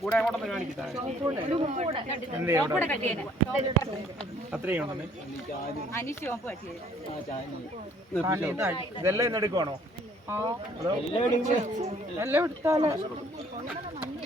കൂടെ അങ്ങോട്ടൊന്ന് അത്രയും ഇതെല്ലാം ഇന്ന് എടുക്കുവാണോ? എല്ലാം എടുത്താലേ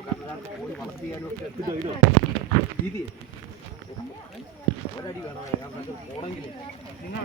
ഇതുണ്ട് അത്രയും ആയിഷേ അതാണോ ഇതായതാണോ ഒരടി വേണം കാരണം പോണെങ്കിൽ നിങ്ങൾ